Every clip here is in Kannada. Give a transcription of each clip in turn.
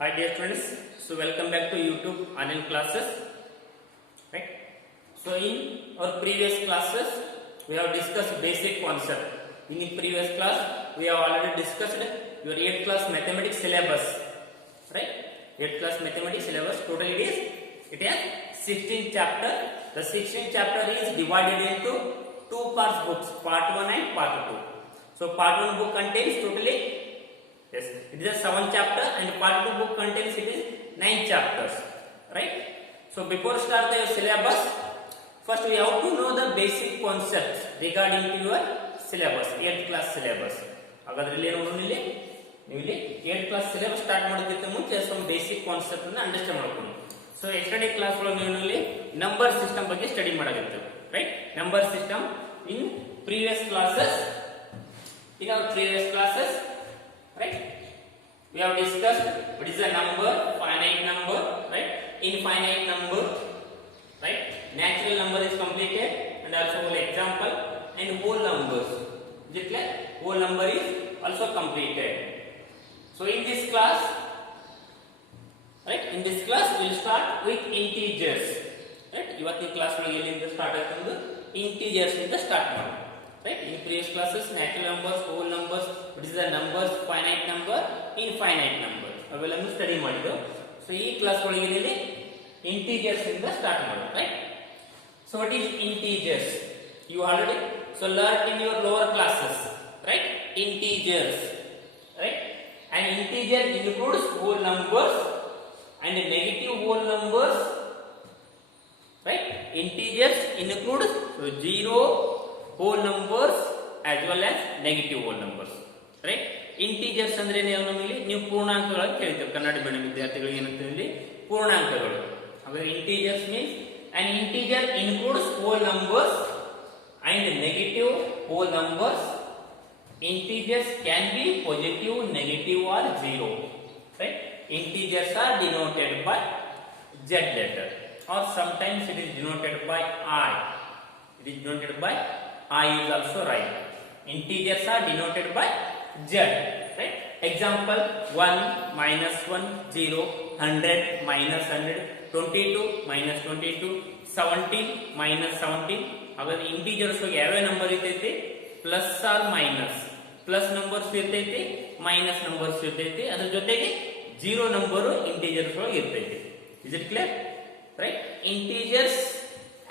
Hi dear friends, so welcome back to YouTube online classes, right? So in our previous classes, we have discussed basic concept. In the previous class, we have already discussed your 8th class mathematics syllabus, right? 8th class mathematics syllabus, total it has 16 chapter. The 16th chapter is divided into two parts books, part 1 and part 2. So part 1 book contains totally yes, it is a 7 chapter and part 2 book contains it is 9 chapters, right? So before start the syllabus, first we have to know the basic concepts regarding to your syllabus, 8th class syllabus. ಹಾಗಾದ್ರೆ ಇಲ್ಲಿ ನೀವು ಇಲ್ಲಿ 8th class syllabus start ಮಾಡೋದಕ್ಕಿಂತ ಮುಂಚೆ some basic concept ಅನ್ನು ಅಂಡರ್ಸ್ಟ್ಯಾಂಡ್ ಮಾಡ್ಕೊಳ್ಳಿ. So yesterday class ಒಳಗೆ ನೀವು ಇಲ್ಲಿ ನಂಬರ್ ಸಿಸ್ಟಮ್ ಬಗ್ಗೆ study ಮಾಡಾಗಿತ್ತು, right? Number system in previous classes, right? We have discussed what is a number, finite number, right? Infinite number, right? Natural number is completed and also whole example and whole numbers. Is it clear? Whole number is also completed. So in this class, right? In this class we will start with integers, right? ಇವತ್ತಿನ ಕ್ಲಾಸ್ ಒಳಗೆ ಎಲ್ಲಿಂದ ಸ್ಟಾರ್ಟ್ ಆಗ್ತದೆ integers ಇಂದ ಸ್ಟಾರ್ಟ್ ಮಾಡೋಣ. Right? In previous classes, natural numbers, whole numbers, what is the numbers, finite number, infinite number. ಅವೆಲ್ಲನೂ ಸ್ಟಡಿ ಮಾಡಿದ್ದು. So ಈ ಕ್ಲಾಸ್ ಒಳಗೆ ಇಲ್ಲಿ integers ಇಂದ ಸ್ಟಾರ್ಟ್ ಮಾಡೋಣ, right? So what is integers? You already learned in your lower classes, right? Integers, right? And integer includes whole numbers and negative whole numbers, right? Integers includes zero whole numbers as well as negative whole numbers, right? Integers ಅಂದ್ರೆ ಏನು ನಮಗೆ ನೀವು ಪೂರ್ಣಾಂಕಗಳನ್ನು ಕೇಳ್ತೀವಿ ಕನ್ನಡ ಮೀಡಿಯಂ ವಿದ್ಯಾರ್ಥಿಗಳಿಗೆ ಏನಂತ ಹೇಳಿ ಪೂರ್ಣಾಂಕಗಳು. ಹಾಗಾದ್ರೆ integers means an integer includes whole numbers and negative whole numbers. Integers can be positive, negative or zero, right? Integers are denoted by Z letter or sometimes it is denoted by I. It is denoted by I is also right. Integers are denoted by Z, right? Example 1 minus 1 0, 100 minus 100, 22 minus 22, 17 minus 17. ಹಾಗಾದ್ರೆ ಇಂಟಿಜರ್ಸ್ ಯಾವ ನಂಬರ್ ಇರ್ತೈತಿ plus or minus, plus numbers ಇರ್ತೈತಿ ಮೈನಸ್ ನಂಬರ್ಸ್ ಇರ್ತೈತಿ, ಅದ್ರ ಜೊತೆಗೆ ಜೀರೋ ನಂಬರು ಇಂಟಿಜರ್ಸ್ ಒಳಗೆ ಇರ್ತೈತಿ. Is it clear, right? Integers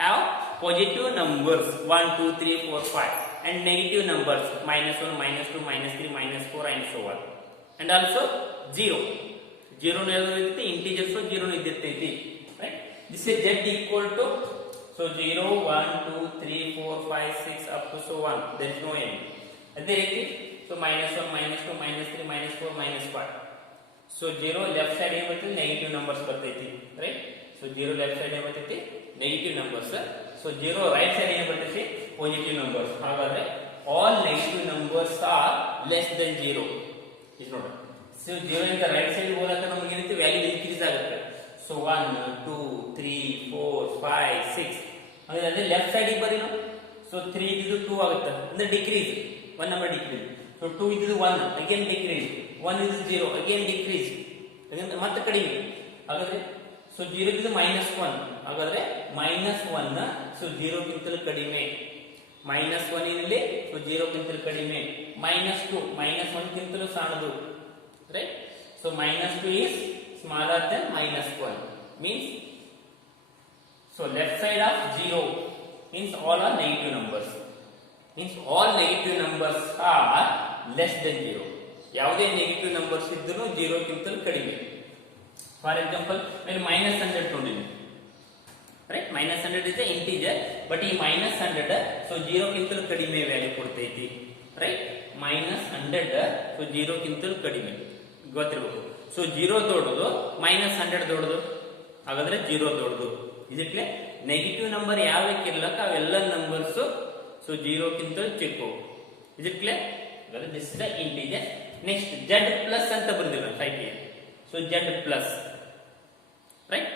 have positive numbers 1 2 3 4 5 and negative numbers minus 1 minus 2 minus 3 minus 4 and so on, and also 0 ನಲ್ಲಿ ಇರುತ್ತೆ integers 0 ಇದ್ದಿರ್ತೈತಿ, right? This is z equal to so 0 1 2 3 4 5 6 up to so on, there is no end. ಅದೇ ರೀತಿ so minus 1 minus 2 minus 3 minus 4 minus 5. So 0 left side ಏನು ಬರ್ತೈತಿ ನೆಗೆಟಿವ್ ನಂಬರ್ಸ್ ಬರ್ತೈತಿ, right? So 0 left side ಏನು ಬರ್ತೈತಿ negative numbers. So 0 right side ಏನು ಬರ್ತೈತಿ ಪಾಸಿಟಿವ್ ನಂಬರ್ಸ್. ಹಾಗಾದ್ರೆ all negative numbers are less than 0 is ನೋಡಿ. ಸೊ 0 ಇಂದ ರೈಟ್ ಸೈಡ್ ಹೋದಾಗ ನಮಗೆ ಏನಂತ ವ್ಯಾಲ್ಯೂ ಇನ್ಕ್ರೀಸ್ ಆಗುತ್ತೆ. ಸೊ 1 2 3 4 5 6 ಹಾಗಾದ್ರೆ ಲೆಫ್ಟ್ ಸೈಡ್ ಗೆ ಬರೀ ನಾವು. ಸೊ 3 ಇದ್ದು 2 ಆಗುತ್ತೆ ಅಂದ್ರೆ ಡಿಕ್ರೀಸ್, 1 ನಂಬರ್ ಡಿಕ್ರೀಸ್. ಸೊ 2 ಇದ್ದು 1 ಅಗೇನ್ ಡಿಕ್ರೀಸ್, 1 ಇದ್ದು 0 ಅಗೇನ್ ಡಿಕ್ರೀಸ್, ಮತ್ತೆ ಕಡಿಮೆ. ಹಾಗಾದ್ರೆ ಸೊ 0 ಇದ್ದು ಮೈನಸ್ 1, ಹಾಗಾದ್ರೆ ಮೈನಸ್ 1 ಸೊ 0 ಗಿಂತಲೂ ಕಡಿಮೆ, ಮೈನಸ್ 1 ಇಲ್ಲಿ ಸೊ 0 ಗಿಂತಲೂ ಕಡಿಮೆ, ಮೈನಸ್ 2 ಮೈನಸ್ 1 ಗಿಂತಲೂ ಸಣ್ಣದು, right? So minus 2 is smaller than minus 1 means so left side of 0 means all are negative numbers, means all negative numbers are less than 0. ಯಾವುದೇ ನೆಗೆಟಿವ್ ನಂಬರ್ಸ್ ಇದ್ದರೂ 0 ಗಿಂತಲೂ ಕಡಿಮೆ. ಫಾರ್ ಎಕ್ಸಾಂಪಲ್ ನಾನು minus 100 ತೊಗೊಂಡಿದ್ದೀನಿ, right? minus 100 is an integer, but ಈ minus 100 so 0 ಗಿಂತಲೂ ಕಡಿಮೆ ವ್ಯಾಲ್ಯೂ ಕೊಡ್ತೈತಿ, right? minus 100 so 0 ಗಿಂತಲೂ ಕಡಿಮೆ ಗೊತ್ತಿರಬೇಕು. ಸೊ 0 ದೊಡ್ಡದು minus 100 ದೊಡ್ಡದು, ಹಾಗಾದ್ರೆ 0 ದೊಡ್ಡದು. Is it clear? Negative number ಯಾವ್ಯಾವ ಇರ್ಲಕ್ಕ ಅವೆಲ್ಲ ನಂಬರ್ಸ್ ಸೊ 0 ಗಿಂತಲೂ ಚಿಕ್ಕವು. Is it clear? ಹಾಗಾದ್ರೆ this is the integer. Next z plus ಅಂತ ಬರ್ದಿಲ್ಲ right here. So z plus, right?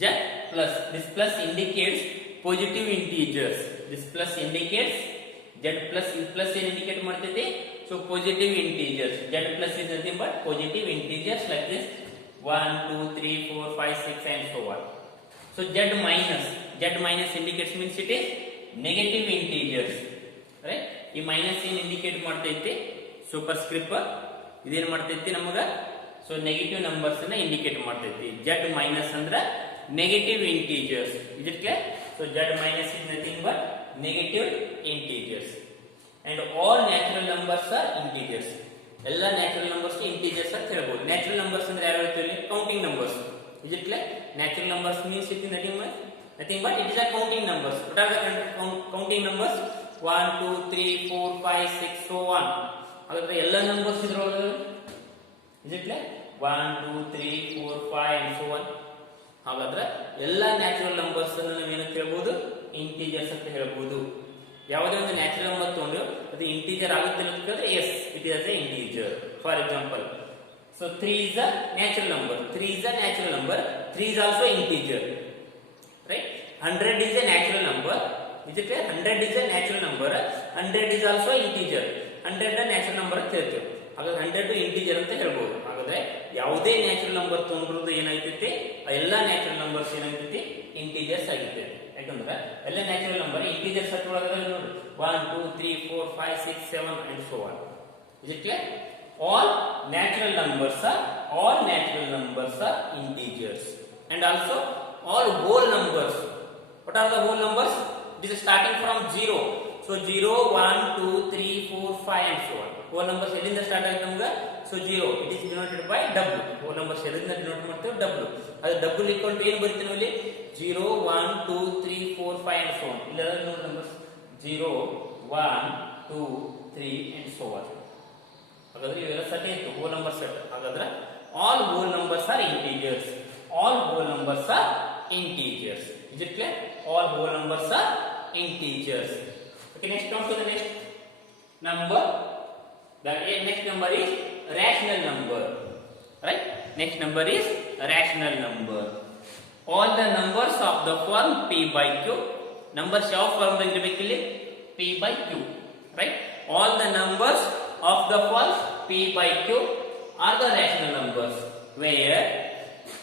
z plus, this plus indicates positive integers. This plus indicates z plus ಏನು indicate ಮಾಡ್ತೈತಿ So positive integers, z plus is nothing but positive integers like this 1 2 3 4 5 6 and so on. So z minus indicates means it is negative integers, right? ಈ ಮೈನಸ್ ಏನು ಇಂಡಿಕೇಟ್ ಮಾಡ್ತೈತಿ ಸೂಪರ್ ಸ್ಕ್ರಿಪ್ಟ್ ಇದೇನು ಮಾಡ್ತೈತಿ ನಮಗ ಸೊ ನೆಗೆಟಿವ್ ನಂಬರ್ಸ್ ಅನ್ನ ಇಂಡಿಕೇಟ್ ಮಾಡ್ತೈತಿ. z ಮೈನಸ್ ಅಂದ್ರ negative integers. is it clear? So z minus is nothing but negative integers and all natural numbers are integers. ಎಲ್ಲ ನ್ಯಾಚುರಲ್ ನಂಬರ್ಸ್ ಇಂಟೀಜರ್ಸ್ ಅಂತ ಹೇಳ್ಬೋದು. ನ್ಯಾಚುರಲ್ ನಂಬರ್ಸ್ ಅಂದ್ರೆ ಯಾವ ರೀತಿಯಲ್ಲಿ counting numbers. is it clear? Natural numbers means it is nothing but it is a counting numbers. What are the counting numbers? 1 2 3 4 5 6 so on. ಹಾಗಾದ್ರೆ ಎಲ್ಲ ನಂಬರ್ಸ್ ಇದ್ರೊಳಗೆ is it clear? 1 2 3 4 5 and so on. ಹಾಗಾದ್ರೆ ಎಲ್ಲ ನ್ಯಾಚುರಲ್ ನಂಬರ್ಸ್ ಅನ್ನು ನಾವು ಏನಂತ ಹೇಳ್ಬೋದು ಇಂಟೀಜರ್ಸ್ ಅಂತ ಹೇಳ್ಬೋದು. ಯಾವುದೇ ಒಂದು ನ್ಯಾಚುರಲ್ ನಂಬರ್ ತಗೊಂಡು ಅದು ಇಂಟೀಜರ್ ಆಗುತ್ತೆ ಅಂತ ಕೇಳಿದ್ರೆ yes it is a integer. For example so 3 is a natural number. 3 is a natural number. 3 is also integer, right? 100 is a natural number. Is it clear? 100 is a natural number. 100 is also integer. 100 a natural number ಅಂತ ಹೇಳ್ತೀವಿ. ಹಾಗಾದ್ರೆ 100 ಇಂಟೀಜರ್ ಅಂತ ಹೇಳ್ಬೋದು. ಹಾಗಾದ್ರೆ ಯಾವುದೇ ನ್ಯಾಚುರಲ್ ನಂಬರ್ ತಗೊಂಡ್ರು ಏನಾಗ್ತೈತಿ ಎಲ್ಲ ನ್ಯಾಚುರಲ್ ನಂಬರ್ಸ್ ಏನಾಗ್ತೈತಿ ಇಂಟೀಜರ್ಸ್ ಆಗಿರ್ತೈತಿ. ಯಾಕಂದ್ರೆ ಎಲ್ಲ ನ್ಯಾಚುರಲ್ ನಂಬರ್ ಇಂಟೀಜರ್ಸ್ ಅಂತ ಒಳಗಡೆ ನೋಡಿ 1 2 3 4 5 6 7 and so on. Is it clear? All natural numbers are integers and also all whole numbers. What are the whole numbers? It is starting from 0. So 0 1 2 3 4 5 and so on. Whole numbers ಎಲ್ಲಿಂದ ಸ್ಟಾರ್ಟ್ ಆಗುತ್ತೆ ನಮಗೆ? So 0 it is denoted by w. Whole numbers ಎಲ್ಲಿಂದ ಡಿನೋಟ್ ಮಾಡ್ತೇವೆ w. ಅದು w equal to ಏನು ಬರೀತೀವಿ ಇಲ್ಲಿ 0 1 2 3 4 5 and so on. ಇಲ್ಲ ನೋಡಿ ನಂಬರ್ಸ್ 0 1 2 3 and so on. ಹಾಗಾದ್ರೆ ಇವೆಲ್ಲ ಸೆಟ್ ಇತ್ತು ಹೋಲ್ ನಂಬರ್ ಸೆಟ್. ಹಾಗಾದ್ರೆ all hole numbers are integers. All hole numbers are integers. is it clear? All whole numbers are integers. Okay, next come to the next number. The next number is rational number, right? Next number is rational number. All the numbers of the form p by q. Numbers ಯಾವ ಫಾರ್ಮ್ ಇರಬೇಕು ಇಲ್ಲಿ p by q, right? All the numbers of the form p by q are the rational numbers where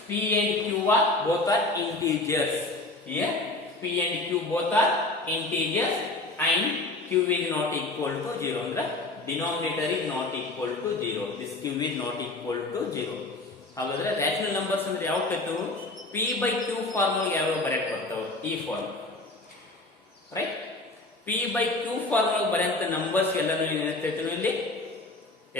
p and q are both are integers. Here p and q both are integers and q is not equal to 0. ಅಂದ್ರೆ denominator is not equal to 0. This q is not equal to 0. ಹಾಗಾದ್ರೆ rational numbers ಅಂದ್ರೆ ಯಾವ type p by q form ಒಳಗೆ ಯಾವ ಬರೆಯಕ್ಕೆ ಬರ್ತಾವೆ ಈ form, right? p by q form ಒಳಗೆ ಬರೆಯಂತ ನಂಬರ್ಸ್ ಎಲ್ಲನೂ ಏನಿರ್ತೈತೆ ಇಲ್ಲಿ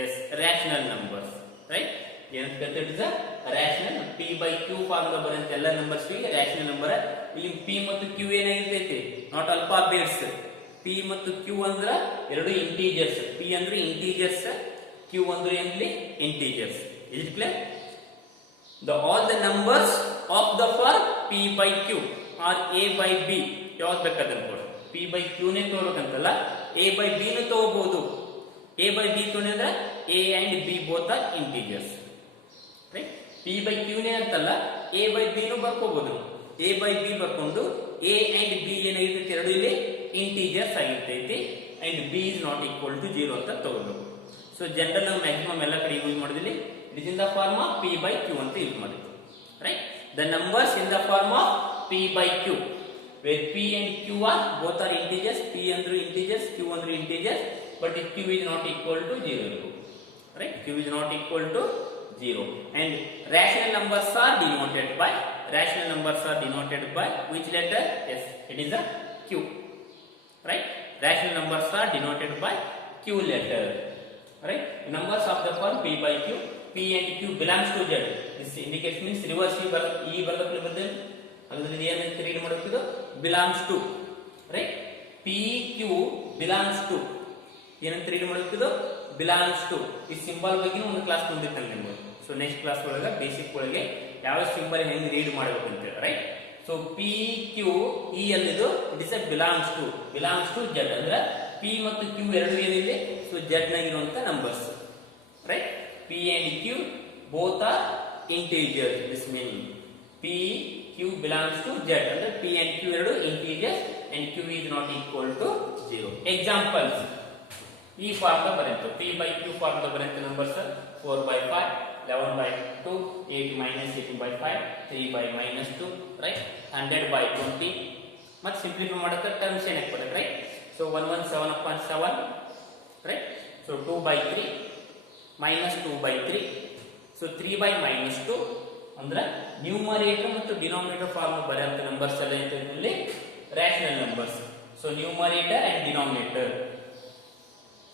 ಎಸ್ ರ್ಯಾಷನಲ್ ನಂಬರ್ಸ್, ರೈಟ್? ಏನಂತ ಕರೀತಾರೆ rational. p by q form ಒಳಗೆ ಬರೆಯಂತ ಎಲ್ಲ ನಂಬರ್ಸ್ ರ್ಯಾಷನಲ್ ನಂಬರ್. ಇಲ್ಲಿ p ಮತ್ತು q ಏನಾಗಿರ್ತೈತಿ ನಾಟ್ ಆಲ್ಫಾಬೆಟ್ಸ್. p ಮತ್ತು q ಅಂದ್ರ ಎರಡು ಇಂಟೀಜರ್ಸ್. p ಅಂದ್ರೆ ಇಂಟೀಜರ್ಸ್, q ಅಂದ್ರೆ ಏನ್ಲಿ integers. is it clear? all the numbers of the form p by q are a by b. ಯಾವ್ದು ಬೇಕಾದ್ರೆ ಕೊಡು p by q ನೇ ತಗೋಬೇಕಂತಲ್ಲ, a by b ನು ತಗೋಬಹುದು. a by b ತಗೊಂಡ್ರೆ a and b both are integers, right? p by q ನೇ ಅಂತಲ್ಲ a by b ನು ಬರ್ಕೋಬಹುದು. a by b ಬರ್ಕೊಂಡು a and b ಏನಾಗಿರ್ತೈತಿ ಎರಡು ಇಲ್ಲಿ ಇಂಟೀಜರ್ಸ್ ಆಗಿರ್ತೈತಿ and b is not equal to 0 ಅಂತ ತಗೋಬೇಕು. ಸೊ ಜನರಲ್ ನಾವು ಮ್ಯಾಕ್ಸಿಮಮ್ ಎಲ್ಲ ಕಡೆ ಯೂಸ್ ಮಾಡಿದ್ವಿ. It is in the form of p by q ಅಂತ ಯೂಸ್ ಮಾಡಿದ್ವಿ, right? The numbers in the form of p by q where p and q are both are integers. p ಅಂದ್ರೆ integers, q ಅಂದ್ರೆ integers, but q is not equal to 0, right? q is not equal to 0 and rational numbers are denoted by which letter? Yes, it is a q, right? Rational numbers are denoted by q letter, right? Numbers of the form p by q, p and q belongs to z. This indicates means reverse e ಬರಬೇಕು ಬರ್ತದೆ. ಹಾಗಾದ್ರೆ ಇದು ಏನಂತ ರೀಡ್ ಮಾಡಬೇಕು? belongs to, right? p q belongs to ಏನಂತ ರೀಡ್ ಮಾಡಬೇಕು? belongs to. ಈ ಸಿಂಬಲ್ ಬಗ್ಗೆ ಒಂದು ಕ್ಲಾಸ್ ಬಂದಿತ್ತಲ್ಲ ನಿಮಗೆ. ಸೊ ನೆಕ್ಸ್ಟ್ ಕ್ಲಾಸ್ ಒಳಗೆ ಬೇಸಿಕ್ ಒಳಗೆ ಯಾವ ಸಿಂಬಲ್ ಹೆಂಗ್ ರೀಡ್ ಮಾಡಬೇಕು ಅಂತ ಹೇಳಿ, right? So p q e ಎಲ್ಲಿದು it is belongs to z. ಅಂದ್ರೆ p ಮತ್ತು q ಎರಡು ಏನಿದೆ ಸೊ z ನಾಗಿರುವಂತ numbers, right? p and q both are integers. This meaning p q belongs to z. ಅಂದ್ರೆ p and q ಎರಡು integers and q is not equal to 0. Examples ಈ ಫಾರ್ಮ್ ಬರುತ್ತೆ p by q ಫಾರ್ಮ್ ಬರುತ್ತೆ. Numbers 4 by 5 11 by 2, 8 minus 18 by 5, 3 by minus 2, right? 100 by 20. But simplify modaka terms ಏನಾಗಿ ಬರುತ್ತೆ, right? So 117 upon 7, right? So 2 by 3 minus 2 by 3. So 3 by minus 2 ಅಂದ್ರೆ ನ್ಯೂಮರೇಟರ್ ಮತ್ತು ಡಿನಾಮಿನೇಟರ್ ಫಾರ್ಮ್ ಬರೆಯುವಂತ ನಂಬರ್ಸ್ ಎಲ್ಲ ಇದರಲ್ಲಿ rational numbers. So numerator and denominator,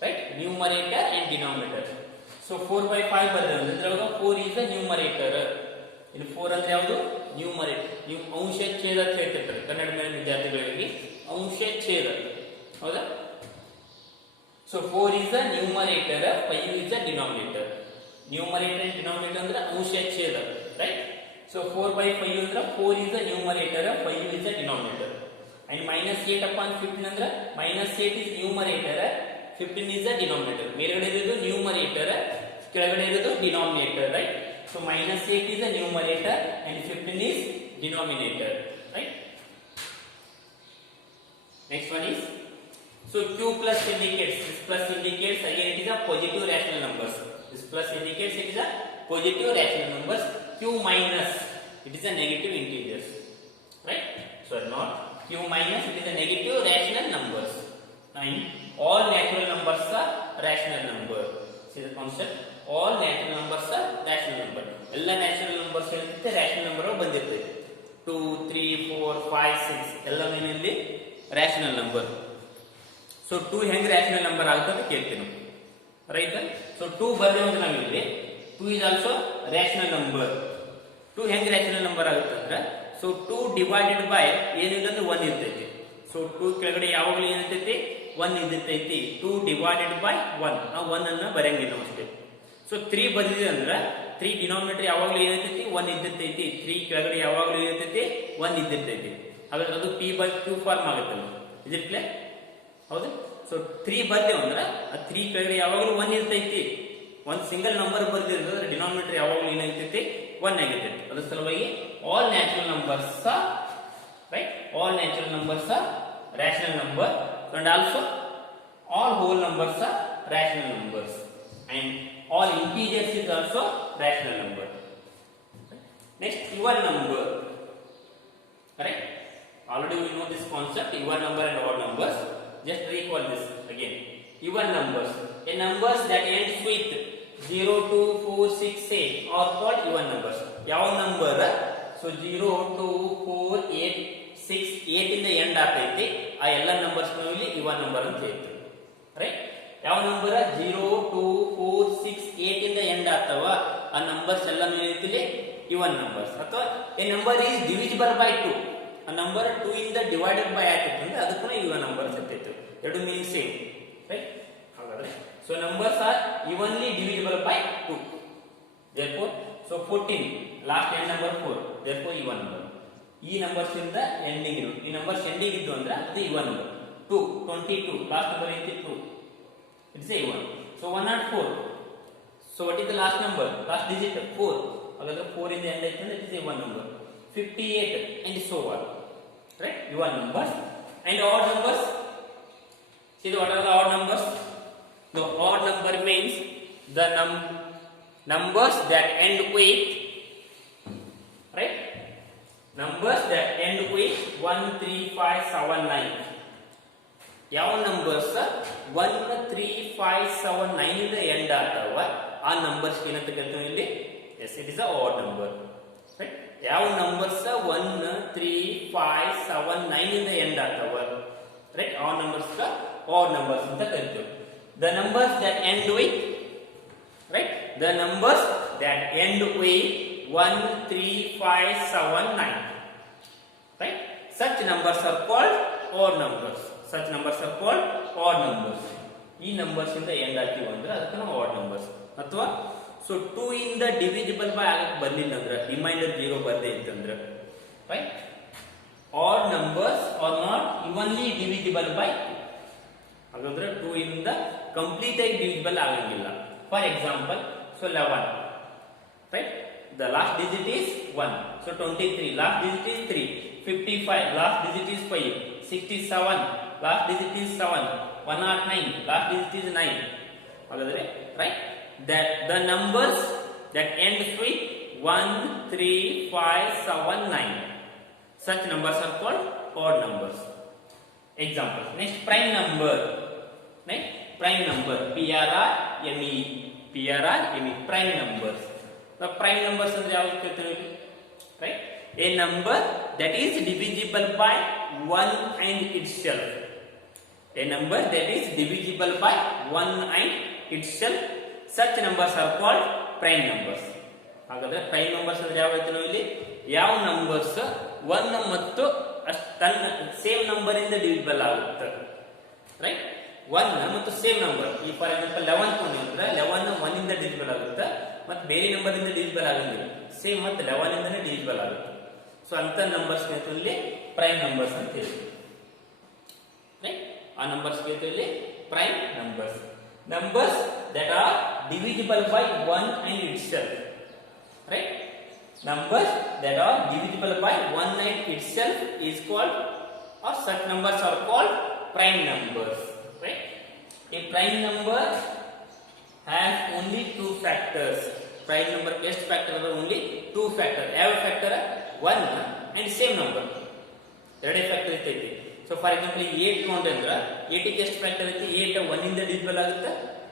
right? Numerator and denominator. So 4 by 5 ಬರೆದ್ರೆ 4 is the numerator. ಇಲ್ಲಿ 4 ಅಂದ್ರೆ ಯಾವುದು? ನ್ಯೂಮರೇಟರ್. ನೀವು ಅಂಶ ಛೇದ ಅಂತ ಹೇಳ್ತಿರ್ತಾರೆ ಕನ್ನಡ ಮೀಡಿಯಂ ವಿದ್ಯಾರ್ಥಿಗಳಿಗೆ, ಅಂಶ ಛೇದ, ಹೌದಾ? So 4 is the numerator, 5 is the denominator. Numerator and denominator ಅಂದ್ರೆ ಅಂಶ ಛೇದ, right? So 4 by 5 ಅಂದ್ರೆ 4 is the numerator, 5 is the denominator. And minus 8 upon 15 ಅಂದ್ರೆ minus 8 is numerator, 15 is the denominator. ಮೇಲ್ಗಡೆ ಇರೋದು numerator, ಕೆಳಗಡೆ ಇರೋದು denominator, right? So minus 8 is the numerator and 15 is denominator, right? Next one is, so Q plus indicates, this plus indicates again it is a positive rational numbers. This plus indicates it is a positive rational numbers. Q minus, it is a negative integers, right? So not Q minus, it is a negative rational numbers. And all natural numbers are rational number. See the concept? All natural numbers are rational number. All natural numbers ಹೇಳಿದ್ರೆ rational number ಬಂದಿರ್ತದೆ. 2, 3, 4, 5, 6 ಎಲ್ಲ ಏನಲ್ಲಿ rational number. So 2 ಹೆಂಗ್ rational number ಆಗುತ್ತೆ ಅಂತ ಕೇಳ್ತೀನಿ, ರೈಟ್? So 2 ಬರೆಯೋದು ನಾವಿಲ್ಲಿ 2 is also rational number. 2 ಹೆಂಗ್ rational number ಆಗುತ್ತೆ ಅಂದ್ರೆ, so 2 divided by ಏನಿಲ್ಲ ಅಂದ್ರೆ 1 ಇರ್ತೈತಿ. So 2 ಕೆಳಗಡೆ ಯಾವಾಗಲೂ ಏನಿರ್ತೈತಿ? 1 ಇರ್ತೈತಿ. 2 divided by 1, ನಾವು 1 ಅನ್ನ ಬರೆಯಂಗಿಲ್ಲ ಅಷ್ಟೇ. ಸೊ 3 ಬಂದಿದೆ ಅಂದ್ರೆ 3 ಡಿನಾಮಿನೇಟರ್ ಯಾವಾಗಲೂ ಏನಿರ್ತೈತಿ? 1 ಇದ್ದಿರ್ತೈತಿ. 3 ಕೆಳಗಡೆ ಯಾವಾಗಲೂ ಏನಿರ್ತೈತಿ? 1 ಇದ್ದಿರ್ತೈತಿ. ಹಾಗಾದ್ರೆ ಅದು p by q ಫಾರ್ಮ್ ಆಗುತ್ತಲ್ಲ, ಇದಿರ್ಲೆ, ಹೌದು? ಸೊ 3 ಬರ್ದೇವು ಅಂದ್ರೆ ಆ 3 ಕೆಳಗಡೆ ಯಾವಾಗಲೂ 1 ಇರ್ತೈತಿ. ಒಂದು ಸಿಂಗಲ್ ನಂಬರ್ ಬರ್ದಿರೋದ್ರೆ ಡಿನಾಮಿನೇಟರ್ ಯಾವಾಗಲೂ ಏನಾಗ್ತೈತಿ? 1 ಆಗಿರ್ತೈತಿ. ಅದ್ರ ಸಲುವಾಗಿ all natural numbers are, right? All natural numbers are rational number, and also all whole numbers are rational numbers, and all integers is also rational number. Next, even number, correct? Already we know this concept, even number and odd numbers. Just recall this again. Even numbers, a numbers that ends with 0, 2, 4, 6, 8 are called even numbers. ಯಾವ number? So 0, 2, 4, 8, 6, 8 ಇಂದ ಎಂಡ್ ಆಗ್ತೈತಿ, ಆ ಎಲ್ಲ ನಂಬರ್ಸ್ ಇಲ್ಲಿ ಇವನ್ ನಂಬರ್ ಅಂತ ಹೇಳ್ತೀವಿ, ರೈಟ್? ಯಾವ ನಂಬರ್ 0, 2, 4, 6, 8 ಇಂದ ಎಂಡ್ ಆಗ್ತಾವ ಆ ನಂಬರ್ಸ್ ಎಲ್ಲ ಏನಿರ್ತಿಲಿ ಇವನ್ ನಂಬರ್ಸ್. ಅಥವಾ A number is divisible by 2, ಆ ನಂಬರ್ 2 ಇಂದ ಡಿವೈಡೆಡ್ ಬೈ ಆಗ್ತೈತಿ ಅಂದ್ರೆ ಅದಕ್ಕೂ ಇವನ್ ನಂಬರ್ಸ್ ಇರ್ತೈತಿ. ಎರಡು ಮೀನಿಂಗ್ ಸೇಮ್, ರೈಟ್? ಹಾಗಾದ್ರೆ so numbers are ಇವನ್ಲಿ divisible by 2. therefore so 14 last end number 4, therefore even number. ಈ ನಂಬರ್ಸ್ ಇಂದ ಎಂಡಿಂಗ್ ಇರು, ಈ ನಂಬರ್ಸ್ ಎಂಡಿಂಗ್ ಇದ್ದು ಅಂದ್ರೆ ಅದು ಇವನ್ ನಂಬರ್. 2, 22 ಲಾಸ್ಟ್ ನಂಬರ್ ಐತಿ 2, it's A even. So 104, so what is the last number? Last digit 4, ಹಾಗಾದ್ರೆ 4 ಇಂದ ಎಂಡ್ ಐತಿ ಅಂದ್ರೆ it's A even number. 58 and so on, right? Even numbers. And odd numbers, see what are the odd numbers? The odd number means the numbers that end with, right? Numbers that end with 1, 3, 5, 7, 9. ಯಾವ ನಂಬರ್ಸ್ 1, 3, 5, 7, 9 ಇಂದ ಎಂಡ್ ಆಗ್ತಾವ ಆ ನಂಬರ್ಸ್ ಏನಂತ ಕರಿತೀವಿ ಇಲ್ಲಿ? Yes, it is a odd number, right? ಯಾವ ನಂಬರ್ಸ್ 1, 3, 5, 7, 9 ಇಂದ ಎಂಡ್ ಆಗ್ತಾವ, ರೈಟ್? ಆ ನಂಬರ್ಸ್ ಆಡ್ ನಂಬರ್ಸ್ ಅಂತ ಕರಿತೀವಿ. The numbers that end with, right? The numbers that end with 1, 3, 5, 7, 9, right? Such numbers are called odd numbers. Such numbers are called odd numbers. ಈ ನಂಬರ್ಸ್ ಇಂದ ಎಂಡ್ ಆಗ್ತೀವಿ ಅಂದ್ರೆ ಅದಕ್ಕೆ ನಾವು ಆಡ್ ನಂಬರ್ಸ್. ಅಥವಾ ಸೊ 2 ಇಂದ ಡಿವಿಸಿಬಲ್ ಬೈ ಆಗಕ್ಕೆ ಬಂದಿಲ್ಲ ಅಂದ್ರೆ, ರಿಮೈಂಡರ್ 0 ಬರ್ದೇ ಇತ್ತಂದ್ರೆ, right? Add numbers are not ಇವನ್ಲಿ divisible by 2. ಹಾಗಾದ್ರೆ 2 ಇಂದ ಕಂಪ್ಲೀಟ್ ಆಗಿ ಡಿವಿಸಿಬಲ್ ಆಗಂಗಿಲ್ಲ. For example, so 11, right? The last digit is 1. So 23, last digit is 3. 55, last digit is 5. 67, last digit is 7. 109, last digit is 9. Right? That the numbers that ends with 1, 3, 5, 7, 9. Such numbers are called odd numbers. Example. Next, prime number. Right? Prime number. PRIME. PRIME. Prime numbers. The prime numbers are right? A number that is divisible by 1 and itself. A number that is divisible by 1 and itself. Such numbers are called prime numbers. ಹಾಗಾದ್ರೆ ಪ್ರೈಮ್ ನಂಬರ್ಸ್ ಅಂದ್ರೆ ಯಾವ ರೀತಿ ಇಲ್ಲಿ ಯಾವ ನಂಬರ್ಸ್ 1 ಮತ್ತು ತನ್ನ ಸೇಮ್ ನಂಬರ್ ಇಂದ ಡಿವಿಸಿಬಲ್ ಆಗುತ್ತೆ, ರೈಟ್? 1 ಮತ್ತು ಸೇಮ್ ನಂಬರ್. ಈ ಫಾರ್ ಎಕ್ಸಾಂಪಲ್ 11 ತಗೊಂಡ್ರೆ 11 1 ಇಂದ ಡಿವಿಸಿಬಲ್ ಆಗುತ್ತೆ ಮತ್ತು ಬೇರೆ ನಂಬರ್ ಇಂದ ಡಿವಿಸಿಬಲ್ ಆಗಂಗಿಲ್ಲ, ಸೇಮ್ ಮತ್ತು 11 ಇಂದನೇ ಡಿವಿಸಿಬಲ್ ಆಗುತ್ತೆ. ಸೊ ಅಂತ ನಂಬರ್ಸ್ ಇಲ್ಲಿ ಪ್ರೈಮ್ ನಂಬರ್ಸ್ ಅಂತ ಹೇಳ್ತೀವಿ, ರೈಟ್? ಆ ನಂಬರ್ಸ್ ಇಲ್ಲಿ prime numbers. Numbers that are divisible by 1 and itself, right? Numbers that are divisible by 1 and itself is called, or such numbers are called prime numbers, right? A prime number has only 2 factors. Prime number best factor are only 2 factors. Have a factor 1 and same number. ಎರಡೇ ಫ್ಯಾಕ್ಟರ್ ಇರ್ತೈತಿ. ಸೊ ಫಾರ್ ಎಕ್ಸಾಂಪಲ್ 8 ತಗೊಂಡ್ರೆ 8 ಗೆ ಎಷ್ಟು ಫ್ಯಾಕ್ಟರ್ ಐತಿ? 8 1 ಇಂದ ಡಿವಿಸಿಬಲ್ ಆಗುತ್ತೆ,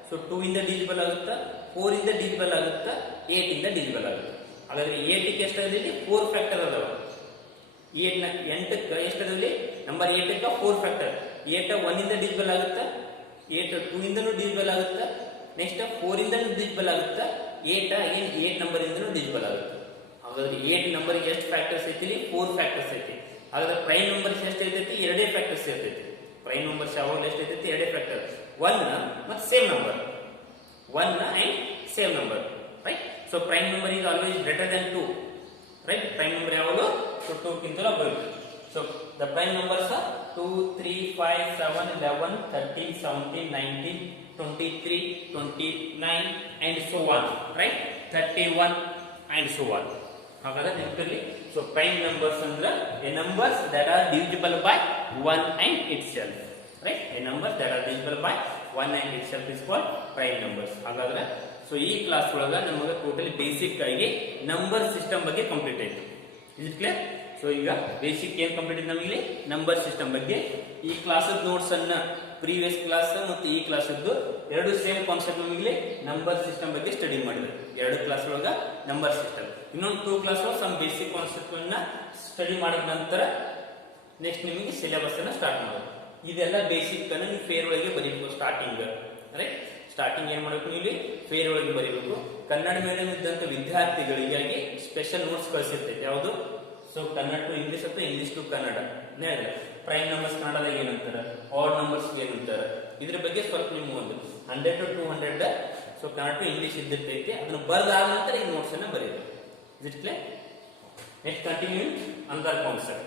ಸೊ 2 ಇಂದ ಡಿವಿಸಿಬಲ್ ಆಗುತ್ತೆ, 4 ಇಂದ ಡಿವಿಸಿಬಲ್ ಆಗುತ್ತೆ, 8 ಇಂದ ಡಿವಿಸಿಬಲ್ ಆಗುತ್ತೆ. ಹಾಗಾದ್ರೆ 8 ಗೆ ಎಷ್ಟು ಅದಲ್ಲಿ 4 ಫ್ಯಾಕ್ಟರ್ ಅದಾವ. 8 ಗೆ ಎಷ್ಟು ಅದಲ್ಲಿ ನಂಬರ್ 8 ಗೆ 4 ಫ್ಯಾಕ್ಟರ್. 8 1 ಇಂದ ಡಿವಿಸಿಬಲ್ ಆಗುತ್ತೆ, 8 2 ಇಂದನೂ ಡಿವಿಸಿಬಲ್ ಆಗುತ್ತೆ, ನೆಕ್ಸ್ಟ್ 4 ಇಂದನೂ ಡಿವಿಸಿಬಲ್ ಆಗುತ್ತೆ, 8 ಅಗೇನ್ 8 ನಂಬರ್ ಇಂದನೂ ಡಿವಿಸಿಬಲ್ ಆಗುತ್ತೆ. ಹಾಗಾದ್ರೆ 8 ನಂಬರ್ ಗೆ ಎಷ್ಟು ಫ್ಯಾಕ್ಟರ್ಸ್ ಐತಿ? 4 ಫ್ಯಾಕ್ಟರ್ಸ್ ಐತಿ. ಹಾಗಾದ್ರೆ ಪ್ರೈಮ್ ನಂಬರ್ಸ್ ಎಷ್ಟು ಐತೈತಿ? ಎರಡೇ ಫ್ಯಾಕ್ಟರ್ಸ್ ಇರ್ತೈತಿ. ಪ್ರೈಮ್ ನಂಬರ್ಸ್ ಯಾವಾಗಲೂ ಎಷ್ಟು ಐತೈತಿ? ಎರಡೇ ಫ್ಯಾಕ್ಟರ್, 1 ಮತ್ತು same number, 1 and same number, right? So prime number is always greater than 2, right? Prime number ಯಾವಾಗಲೂ 2 ಗಿಂತ ಬರುತ್ತೆ. So the prime numbers are 2, 3, 5, 7, 11, 13, 17, 19, 23, 29 and so on, right? 31 and so on. ಹಾಗಾದ್ರೆ ನೆನಪಿರಲಿ. ಸೊ ಪ್ರೈಮ್ ನಂಬರ್ಸ್ ಅಂದ್ರೆ a numbers that are divisible by 1 and itself, right? A numbers that are divisible by 1 and itself is called prime numbers. ಹಾಗಾದ್ರೆ ಸೊ ಈ ಕ್ಲಾಸ್ ಒಳಗ ನಮಗೆ ಟೋಟಲಿ ಬೇಸಿಕ್ ಆಗಿ ನಂಬರ್ ಸಿಸ್ಟಮ್ ಬಗ್ಗೆ ಕಂಪ್ಲೀಟ್ ಆಯ್ತು. Is it clear? ಸೊ ಈಗ ಬೇಸಿಕ್ ಏನ್ ಕಂಪ್ಲೀಟ್ ಆಯ್ತು ನಮಗೆ? ನಂಬರ್ ಸಿಸ್ಟಮ್ ಬಗ್ಗೆ. ಈ ಕ್ಲಾಸ್ ನೋಟ್ಸ್ ಅನ್ನ ಪ್ರೀವಿಯಸ್ ಕ್ಲಾಸ್ ಮತ್ತು ಈ ಕ್ಲಾಸ್ ಎರಡು ಸೇಮ್ ಕಾನ್ಸೆಪ್ಟ್ ನಮಗೆ ನಂಬರ್ ಸಿಸ್ಟಮ್ ಬಗ್ಗೆ ಸ್ಟಡಿ ಮಾಡಿದ್ರು. ಎರಡು ಕ್ಲಾಸ್ ಒಳಗ ನಂಬರ್ ಸಿಸ್ಟಮ್, ಇನ್ನೊಂದು 2 ಕ್ಲಾಸ್ ಸಮ್ ಬೇಸಿಕ್ ಕಾನ್ಸೆಪ್ಟ್ ಅನ್ನ ಸ್ಟಡಿ ಮಾಡಿದ ನಂತರ ನೆಕ್ಸ್ಟ್ ನಿಮಗೆ ಸಿಲೆಬಸ್ ಅನ್ನ ಸ್ಟಾರ್ಟ್ ಮಾಡೋದು. ಇದೆಲ್ಲ ಬೇಸಿಕ್ ಅನ್ನ ನೀವು ಫೇರ್ ಒಳಗೆ ಬರೀಬೇಕು. ಸ್ಟಾರ್ಟಿಂಗ್ ರೈಟ್, ಸ್ಟಾರ್ಟಿಂಗ್ ಏನ್ ಮಾಡಬೇಕು? ನೀವು ಫೇರ್ ಒಳಗೆ ಬರೀಬೇಕು. ಕನ್ನಡ ಮೀಡಿಯಂ ಇದ್ದಂತ ವಿದ್ಯಾರ್ಥಿಗಳಿಗಾಗಿ ಸ್ಪೆಷಲ್ ನೋಟ್ಸ್ ಕಳಿಸಿರ್ತೈತೆ. ಯಾವುದು? ಸೊ ಕನ್ನಡ ಟು ಇಂಗ್ಲಿಷ್ ಅಥವಾ English to Kannada. Prime numbers ಕನ್ನಡದಾಗ ಏನಂತಾರೆ, ಆಡ್ ನಂಬರ್ಸ್ ಏನಂತಾರೆ, ಇದ್ರ ಬಗ್ಗೆ ಸ್ವಲ್ಪ ನಿಮ್ಗೆ ಒಂದು 100 to 200 so Kannada to English ಇದ್ದಿರ್ತೈತಿ. ಅದನ್ನ ಬರೆದಾದ ನಂತರ ಈ ನೋಟ್ಸ್ ಅನ್ನ ಬರೀಬೇಕು. Is it clear? Next continue another concept.